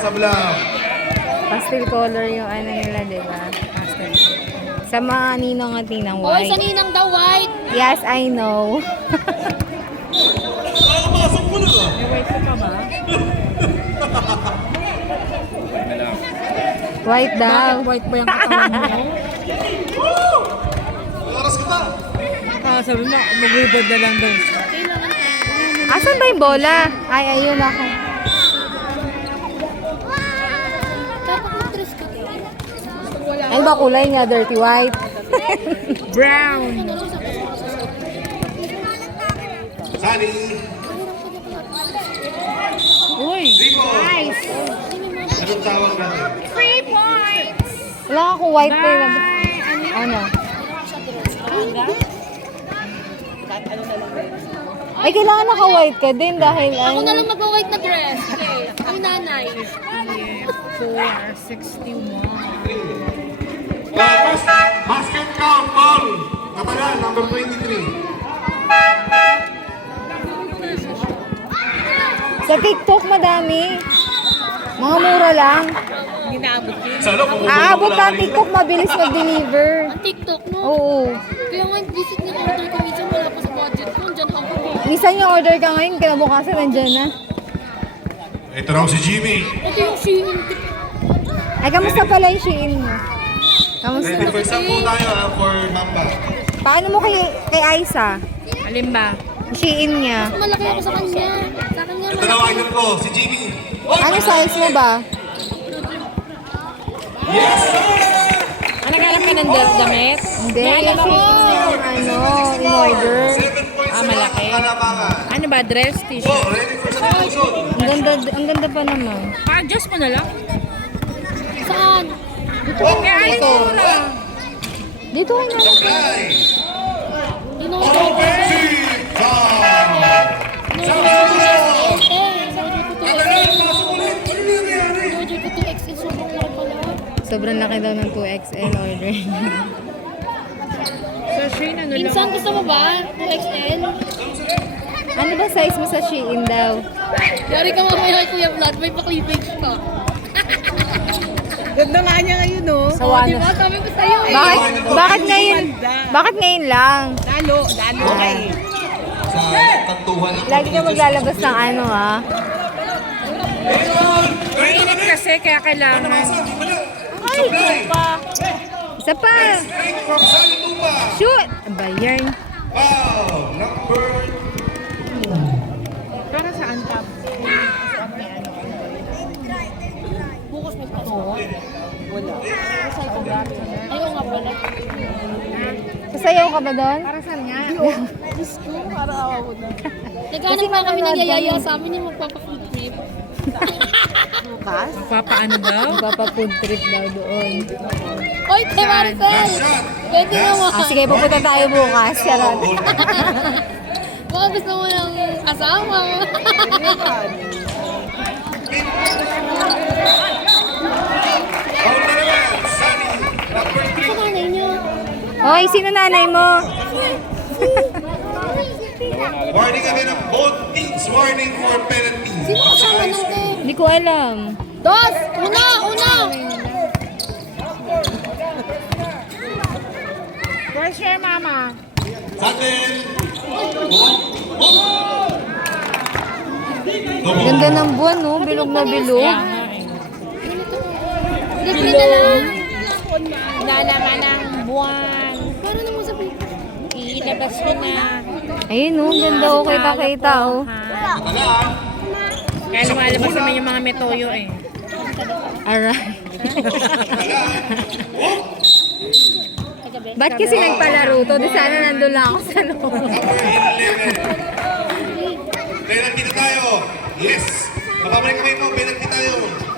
Sablang. Pastel color yung ano nila, di ba? Pastel. Sa mga ninong at ninang Hoy, sa white. ninang daw white. Yes, I know. Pasok mo na. White daw. White ba yung katawan mo? Oras ka pa. Sabi mo, mag-rebound na lang daw. Asan ba yung bola? Ay, ayun ako. Dapat mag-dress ka. Ano ba kulay niya? Dirty white? Brown. Sunny. Uy, Rico. nice. Anong tawag natin? 3 points. Wala ka kung white kayo. Ano? Ay, kailangan naka-white ka din dahil Ako na ano. lang mag-white na dress. Okay. Ang nanay. 461. Basket count, ball. Kapalan, number 23. Sa TikTok, madami. Mga mura lang. Hindi naabot yun. Salo, kung Aabot ka TikTok, mabilis mag-deliver. Ang TikTok, no? Oo. Kaya nga, visit niya order ko minsan wala pa sa budget ko. Diyan ako. Minsan yung order ka ngayon, kinabukasan nandyan na. Ito raw si Jimmy. Ito yung Shein. Ay, kamusta pala yung Shein mo? Kamusta? Ready for example tayo for Mamba. Paano mo kay Aiza? Alin ba? Yung Shein niya. Malaki ako sa kanya. Sa kanya, Ito raw idol ko, si Jimmy. Ano size mo ba? Ano naghanap ka ng damit? Hindi, yung Shein yung in order. 7 points Ah, malaki. ang kalamangan. Ano ba? Dress, Oh, t-shirt? ready for substitution. Ang ganda pa naman. Adjust mo na lang. saan? Kaya alin mura? Dito kayo na. Supply. Inorder ko. Offensive foul. Substitution. Kapalan, pasok ulit. Ano nangyayari? Inorder ko 2XL. Sobrang laki pala. Sobrang laki daw ng 2XL order. Sa Shein, ano lang? Insan, gusto mo ba? 2XL? Ano ba size mo sa Shein daw? Yari ka mamaya kay Kuya Vlad. May pa-cleavage ka. Ganda nga niya ngayon, no? Sawa Di na. ba? Sabi ko sa'yo eh. Bakit ngayon? Bakit ngayon lang? Lalo ka eh. Sa kantuhan ng Lagi ka maglalabas ng ano, ha? Mainit kasi, kaya kailangan. Supply. Isa pa. Straight from Sunny Tupa. Shoot! Aba, yan. Foul. Number Para saan ka? Bukas may pasok. Wala. Ayaw nga pala. Sasayaw ka ba doon? Para saan nga? Diyos ko, para awa ko na. Naghanap na kami ng yayaya sa amin yung magpapa-food trip. Bukas? Papaano daw? Magpapa-food trip daw doon. Oy, Te Maricel! Pwede naman. Sige, pupunta tayo bukas. Charot. Baka gusto mo yung kasama. Foul na naman, Sunny. Number 3. Sa nanay niyo. Hoy, sino nanay mo? Warning again of both teams. Warning for penalty. Sino kasama natin? Hindi ko alam. Dos! Una! Una! For sure, mama. Sandal. Ganda ng buwan, no? Bilog na bilog. Libre na lang. Lalaman ng buwan. Para naman sa picture. Ilabas ko na. Ayun, no? Ganda, oh. Kita-kita, oh. Kaya lumalabas naman yung mga metoyo eh. Aray. Ba't kasi nagpalaro to? Di sana nandun lang ako sa loob. Penalty na tayo. Yes. Mababalik kami mo. Penalty tayo.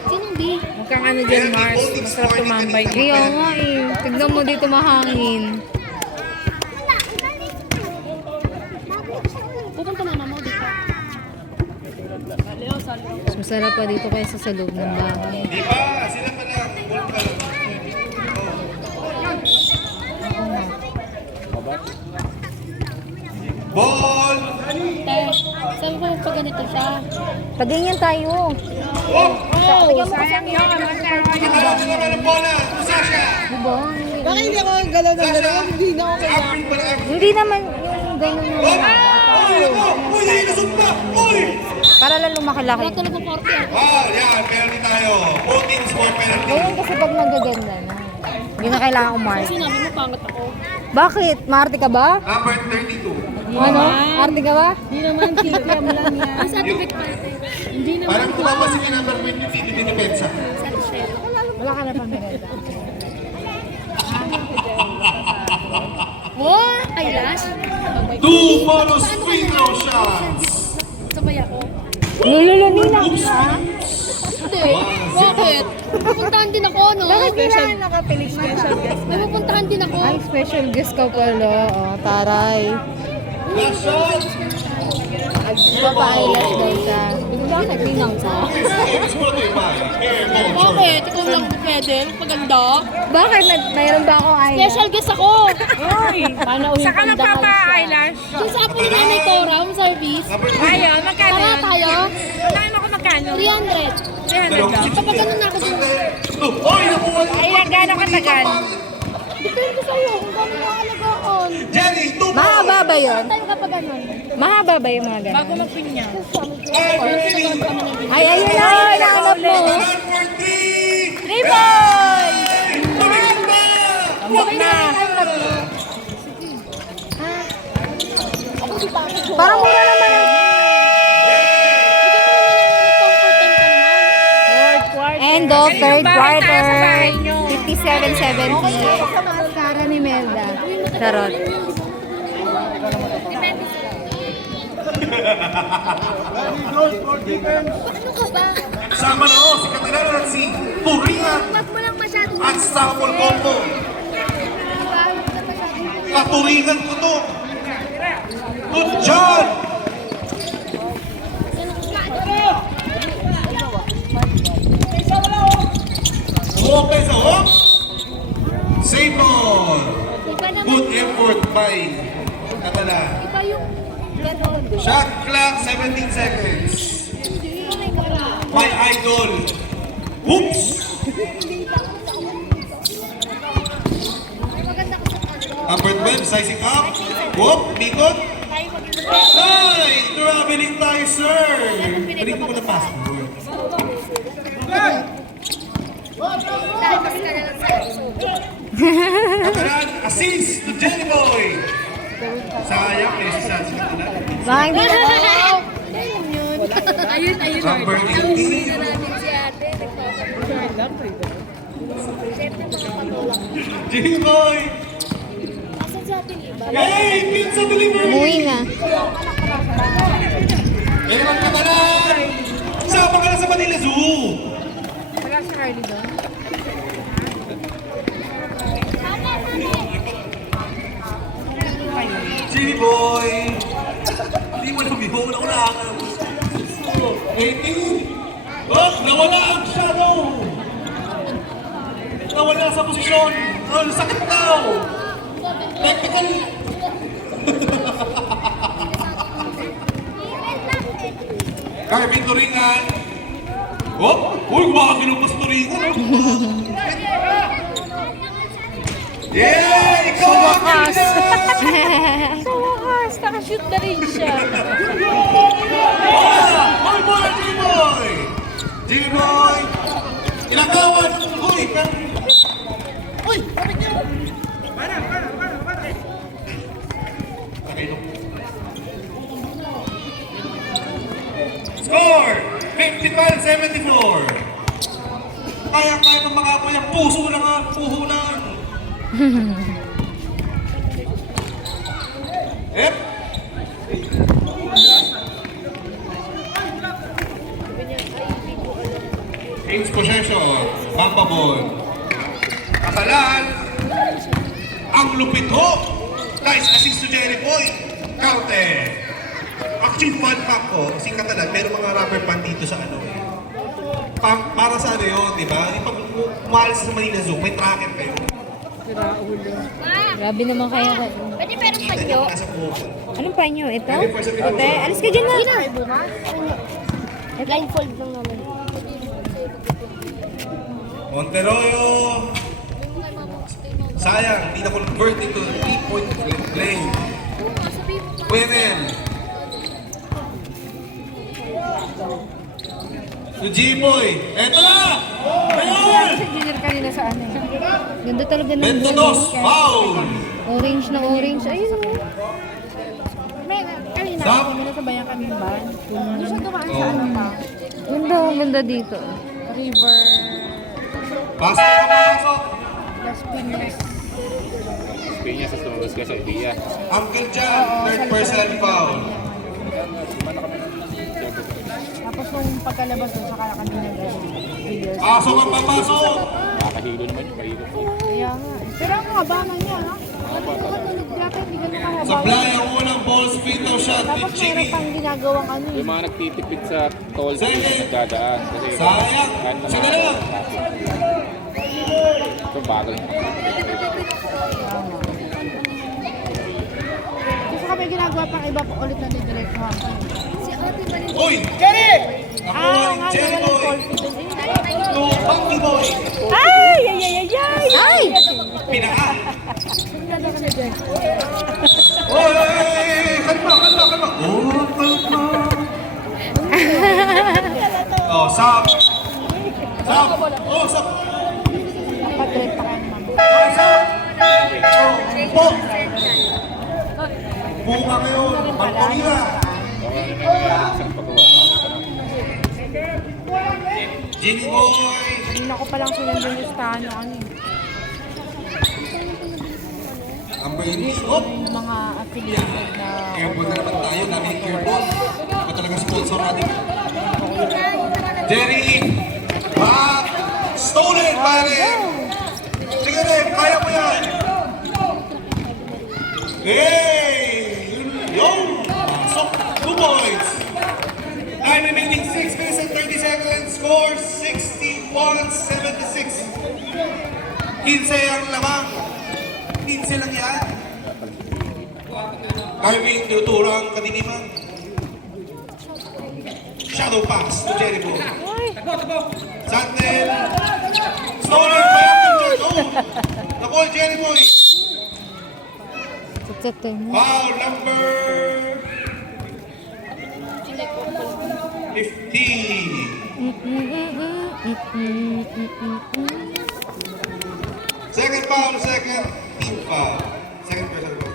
Sinong B? Huwag kang ano dyan, Mars. Masarap tumambay. Kaya nga eh. Tignan mo dito mahangin. Pupunta mama mo dito. Mas masarap pa dito kaysa sa loob ng bahay. Di ba? Sila pa lang. Ball pa lang. Ball! Te, sabi ko pag ganito siya. Pag ganyan tayo. Oh! Sayang yun. Ikalap na naman ang bola. Sasha! Diba? Bakit hindi ako galaw ng galaw? Hindi na ako kailangan. Aprin pa lang. Hindi naman yung ganun Oh! na. Uy! Ako! Uy! Nakikasot pa! Uy! Para lang lumaki-laki. Wala talaga 40 ah. Ah, yan. Penalty tayo. Both teams for penalty. Ganyan kasi pag magaganda na. Hindi na kailangan umart. Sinabi mo pangat ako. Bakit? Maarte ka ba? Number 32. Ano? Arte ka ba? Hindi naman kikiam lang yan. Ang certificate pa natin. Hindi naman. Parang tumapasin yung number 20 hindi depensa. Wala ka na pang merenda. Oh! Eyelash? Two bonus free throw shots. Sabay ako. Lululunin lang. Hindi. Bakit? Pupuntahan din ako, no? Bakit kailangan nakapilig special guest? May pupuntahan din ako. Ay, special guest ka pala. Oh, taray. Last shot. Papailas daw siya. Bigla naglinang ka. It's for the five. Air ball shot. Bakit? Ikaw lang pwede? Maganda? Bakit? Mayroon ba akong eyelash? Special guest ako. Uy! Paano uwi Saka nagpapa-eyelash. Doon sa apo ni Nanay Cora, home service. Ayun, magkano Tara yun? tayo. Tanayin ako magkano? 300. 300 daw. Kapag ganun na ako dun. Oy, nakuha niyo. Ayan, gano'ng katagal? Depende sa'yo kung gano'n mo alagaan. Jenny, 2 Mahaba ba yun? Tayo kapag ganun. Mahaba ba yung mga ganun? Bago magpinya. Ay, ayun na, hinahanap mo. for 3. 3 points! Tumingin na. Huwag na. Parang mura naman. End of third quarter. 57-70. Sa mascara ni Melda. Charot. Sama na si Katilan at si Turingan Huwag mo lang masyado. at Sample Combo. Katuringan ko to. Good job! Open sa hook. Save ball. Good effort by Katilan. Iba yung gano'n. Shot clock, 17 seconds. My idol. Oops! Number 12, sizing up. Whoop, likod. Ay, traveling tayo, sir. Balik mo na passport. Kataran, assist to Jenny Boy. Sayang, eh, si Sansi Katilan. Bakit hindi na? Ayun, ayun. Number 18. Natin si ate. Jenny Boy. Asan si ate iba? Hey, pizza delivery. Umuwi na. Meron ka na. Sama ka na sa Manila Zoo. Carly doon. Jimmy Boy! Hindi mo nabiho na ulangan. 18! Oh, nawala ang shadow! Nawala sa posisyon! Ang sakit daw! Technical! Carvin Turingan! Oh! Uy, kumakakilumpas Turingan! Yeah! Ikaw ang wakas. kailan! Sa wakas, nakashoot na rin siya. Boy, boy, Jimmy Boy! Jimmy Boy! Inagawan! Uy! Uy! Kapit niyo! Score! 55-74! Kaya ng mga apoy ang puso na nga, puhunan! Yep! Team's possession, Pampa Ball. Kasalan, ang lupit ho. Nice assist to Jerry Boy. Counter. Actually, fun fact ko, kasi Katalan, meron mga rubber band dito sa ano eh. Para sa ano yun, di ba? Pag umalis sa Manila Zoo, may tracker kayo. Grabe naman kayo. Pwede meron Kita panyo. niyo nasa buhok. Anong panyo? Ito? Pwede pa sa video. Ote, alis ka dyan na. May bukas? Blindfold lang naman. Monteroyo. Sayang, hindi na-convert into 3-point play. Women. Si G-Boy. Eto na! Ayun! Sa junior kanina sa ano eh. Ganda talaga ng Bentodos, foul! Orange na orange. Ayun oh. Kanina, Stop! nasabayan kami ba? Hindi siya dumaan sa Oh. ano pa. Ganda, ganda dito. River, Pasok na pasok! Las Piñas. Pinya sa Toros ka sa Ibiya. Uncle John, third person foul. Tapos nung pagkalabas doon, saka kami nag-videos. Pasok ang papasok! Nakahilo naman yung kahilo ko. Kaya nga. Pero ang haba na niya, ha? Dapat hindi ganun kahaba. Supply ang unang ball spin daw shot ni Tapos meron Jimmy. pang ginagawang ano Yung mga nagtitipid sa toll Sige. nagdadaan. Kasi Sayang. kahit na Sige lang. ito bagal. Kasi kami ginagawa pang iba pa ulit na didirect mo. Si Ate Manin. Uy! Jerry! Nakuha Ah, ni nga, Jerry walang Boy. call fee. To Bunky Boy. Ay! Ay! Ay! Ay! Ay! Ay! Pinaka. Tingnan kami dyan. Oy! Kalma, kalma, kalma. Oh, kalma. Oh, sub. Sub. Oh, sub. Patrek pa kayo naman. Oh, sub. Oh, po. Buka ngayon. Magpamila. Isang pagawa. Jimmy Boy. Kanina ko palang sinandun yung stand ano eh. Number 18. Oh. Yung mga affiliated na Airball na naman tayo. Namin yung airball. Ito talaga sponsor natin. Jerry. Back. Stolen, pare. Sige rin. Kaya mo yan. Hey! Yo! So, 2 points. Time remaining 6 minutes and 30 seconds. Score 61-76. 15 ang lamang. 15 lang yan. Carving tuturang kadiliman. Shadow pass to Jerry Boy. Sandel. Stolen by Uncle John. Nakol Jerry Boy. Chat mo. Foul number 15. Second foul, second team foul. Second person foul.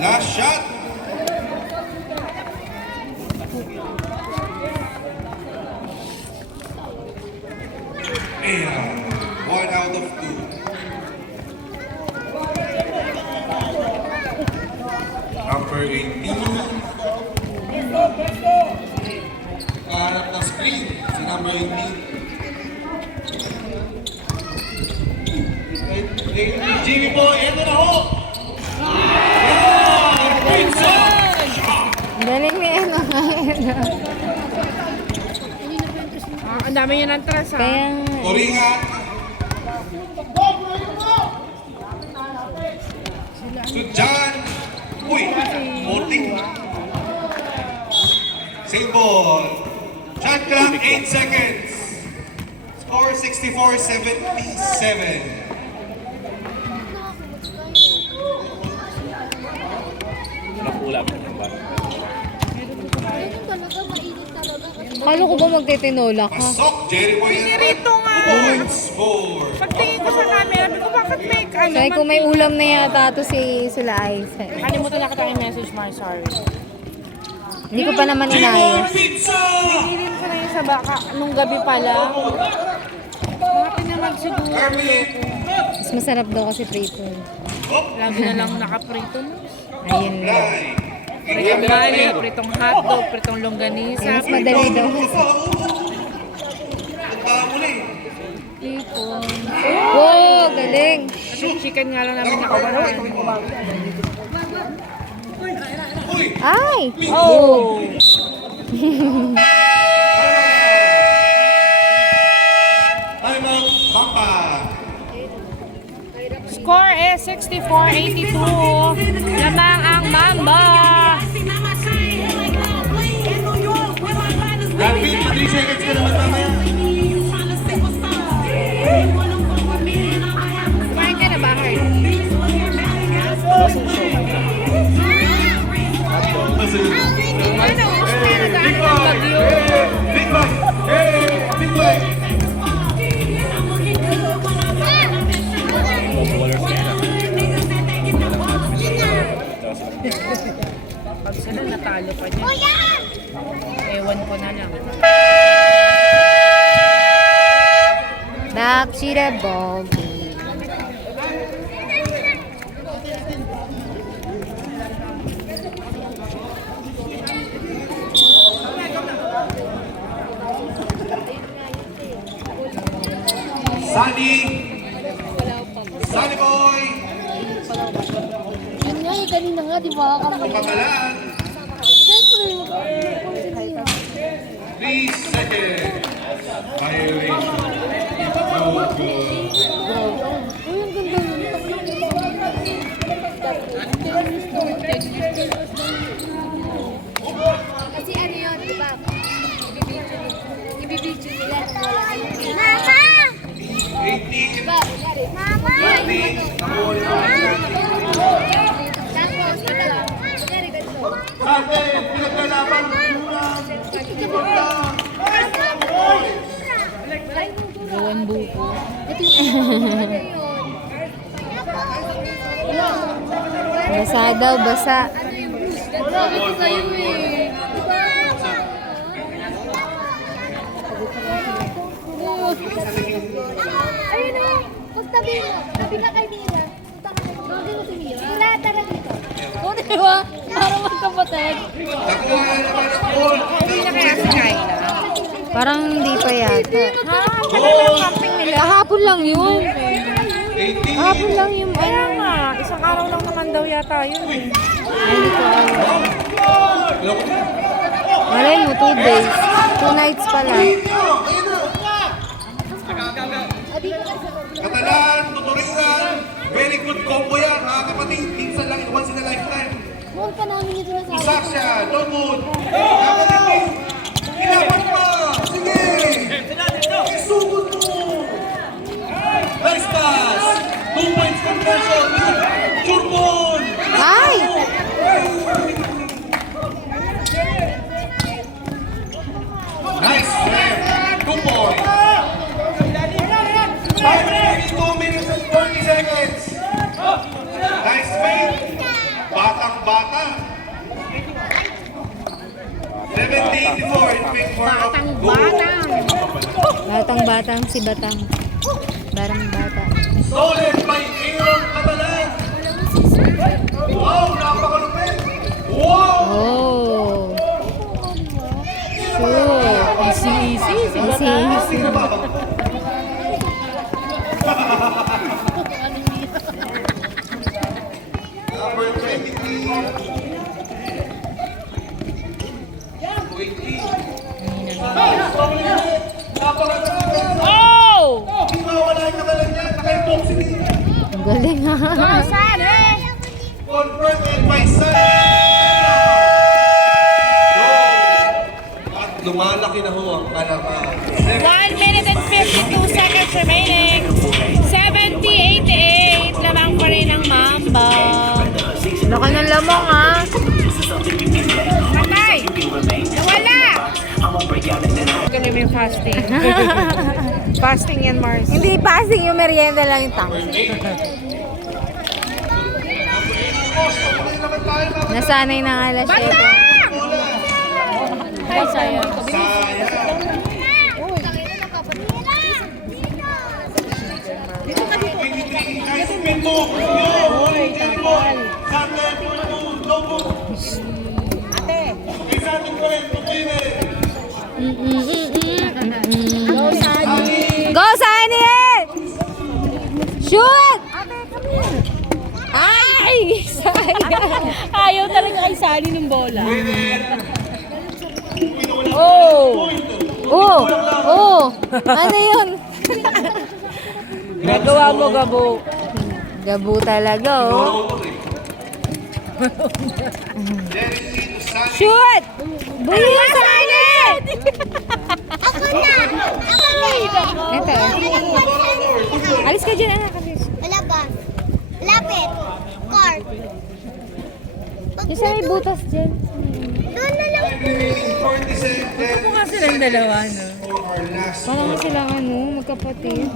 Last shot. And 1 out of 2. Number 18. Ang dami yun ng tres, ha? Kaya nga. Turingan. To John. Uy, voting. Same ball. Shot clock, 8 seconds. Score 64-77. Nakulap. Ayun talaga, mainit talaga. Kasi Kala ko ba magtitinola ka? Pasok, Jerry Boy. Pinirito nga. 2 points for. Pagtingin ko sa camera, sabi ko, bakit may ano? Sabi ko may ulam na yata to si Sula Aiza. Kalimutan na kita i-message, Mar. Sorry. Hindi ko pa naman Junior inayos. Pizza! Pinilin ko na yun sa baka nung gabi pala. Mga tinamag siguro. Erwin. Mas masarap daw kasi prito. Lagi na lang nakaprito mo. Ayun lang. Nine. Pritong bali, pritong hotdog, pritong longganisa. Mas madali daw. Ipon. Wow, galing. Kasi chicken nga lang namin nakawalan. Uy! Ay! Oh! Time out, Papa. Score is 64-82. Lamang ang Mamba. Alvin, 3 seconds ka naman mamaya. Kumain ka na ba, Heart? Ano, gusto na yung nag-ano ng bagyo. Big bite! Hey! Big bite! Pag sila natalo pa niya. Ewan ko na lang. Back to the ball game. Sunny! Sunny boy! yun nga eh, kanina nga, di ba? Pagkalan! Siyempre, 3 seconds! Violation. No good. uy, ang ganda yun. Kasi ano yun, di ba? Ibibidyo nila. Mama! 18. Diba? Mama! Tapos, kunyari ganito. Ate, pinaglalaban. Kulang. Gawan buko. Ito yung Basa daw, basa. sabi ko sa'yo eh. Diba? Ayun o. Pagtabi mo. Tabi ka kay Mira. Punta ka kay Mira. Hindi mo si Mira. Wala, tara dito. O, diba? Para magkapatid. Hindi na kaya si Kyla. Parang hindi pa yata. Ha? Kailan lang camping nila? Kahapon lang yun. 18. Kahapon lang yung Kaya nga, isang araw lang naman daw yata yun eh. Hindi ko alam. Malay mo, 2 days. 2 nights pala. Katalan, tuturingan. Very good combo yan, mga kapatid. Minsan lang, once in a lifetime. Noon pa namin ito nasabi. Isak siya, no good. Kapatid, ilaban pa. Sige. Isugod mo. Nice pass. 2 points conversion. Churbon. Ay! Nice rep. 2 points. 2 minutes and 40 seconds. Nice mate. Batang-bata. 17-84 in pick for Batang-batang. Batang-batang si Batang. Barang-bata. Stolen by Aaron Catalan. Wow, napakalupit. Wow. Oh. Sure. Easy-easy. Si Easy. Sino ba? Number 23. 20. Oh! Hindi mawala yung katalan niya. Naka-boxing niya. Ang galing ha. Confirm and by San. At lumalaki na ho ang Kalaban. 1 minute and 52 seconds remaining. 70-88. Lamang pa rin ang Mamba. Laki ng lamang ha. Patay! Nawala! Ganun yung fasting. Fasting yan, Mars. Hindi passing yung merienda lang yung tank. Nasanay na nga alas 7. Sayang. Go, Sunny! Shoot! Ay! Sayang! Ayaw talaga kay Sally ng bola. Oh! Oh! Oh! Ano yun? Nagawa mo, Gabo. Gabo talaga, oh. Shoot! Buyo, Sunny! Ako na! Ako na! Ito. Alis ka dyan, anak. Alis. Wala ba? Lapit. Car. Yung sa may butas dyan. Doon na lang. Mukha silang dalawa, no? Parang nga silang ano, magkapatid.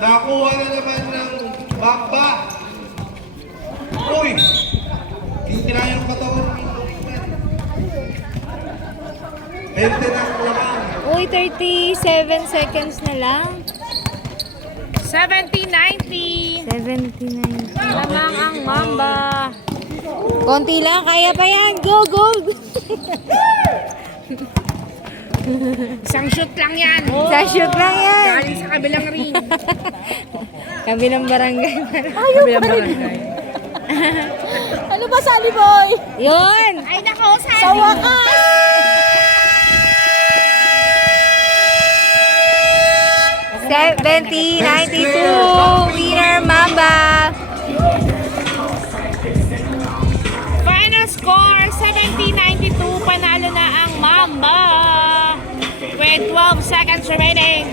Nakuha na naman ng Mamba. Uy! Hindi kinaya yung katawan. Mente na ang lamang. Uy, 37 seconds na lang. 70-90. 79. Lamang ang Mamba. Konti lang, kaya pa yan. Go, go! Isang shoot lang yan. Sa shoot lang yan. Galing sa kabilang ring. Kabilang barangay. Kabilang barangay. Ano ba, Sally Boy? Yun! Ay, nako, Sally. Sa wakas! Winner Mamba! Final score, 70-92. Panalo na ang Mamba. With 12 seconds remaining.